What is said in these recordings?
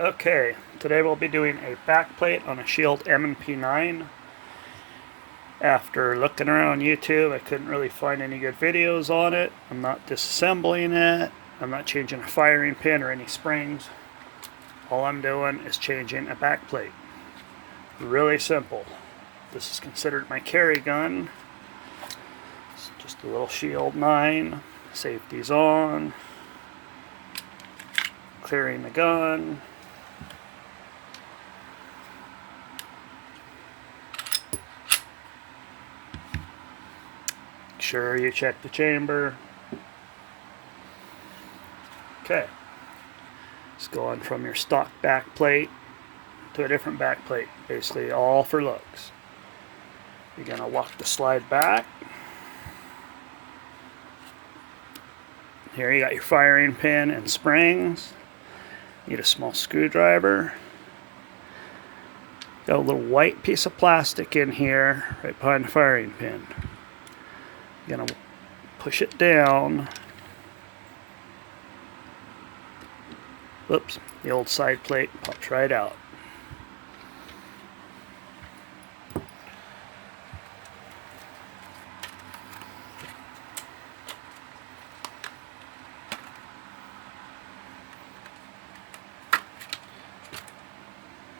Okay, today we'll be doing a back plate on a Shield M&P 9. After looking around YouTube, I couldn't really find any good videos on it. I'm not disassembling it. I'm not changing a firing pin or any springs. All I'm doing is changing a back plate. Really simple. This is considered my carry gun. It's just a little Shield 9. Safety's on. Clearing the gun. Sure you check the chamber. Okay, it's going from your stock back plate to a different back plate, basically all for looks. You're going to walk the slide back. Here you got your firing pin and springs. Need a small screwdriver. Got a little white piece of plastic in here right behind the firing pin. You're going to push it down. Whoops, the old side plate pops right out.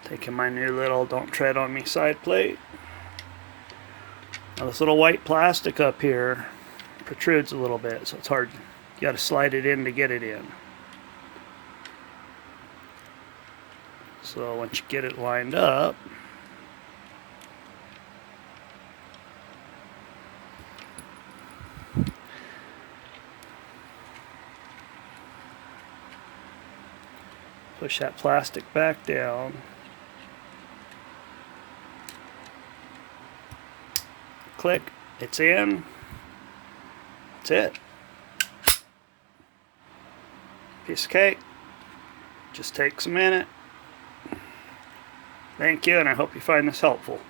Taking my new little don't tread on me side plate. Now this little white plastic up here protrudes a little bit, so it's hard. You got to slide it in to get it in. So once you get it lined up, push that plastic back down. Click, it's in. That's it. Piece of cake. Just takes a minute. Thank you, and I hope you find this helpful.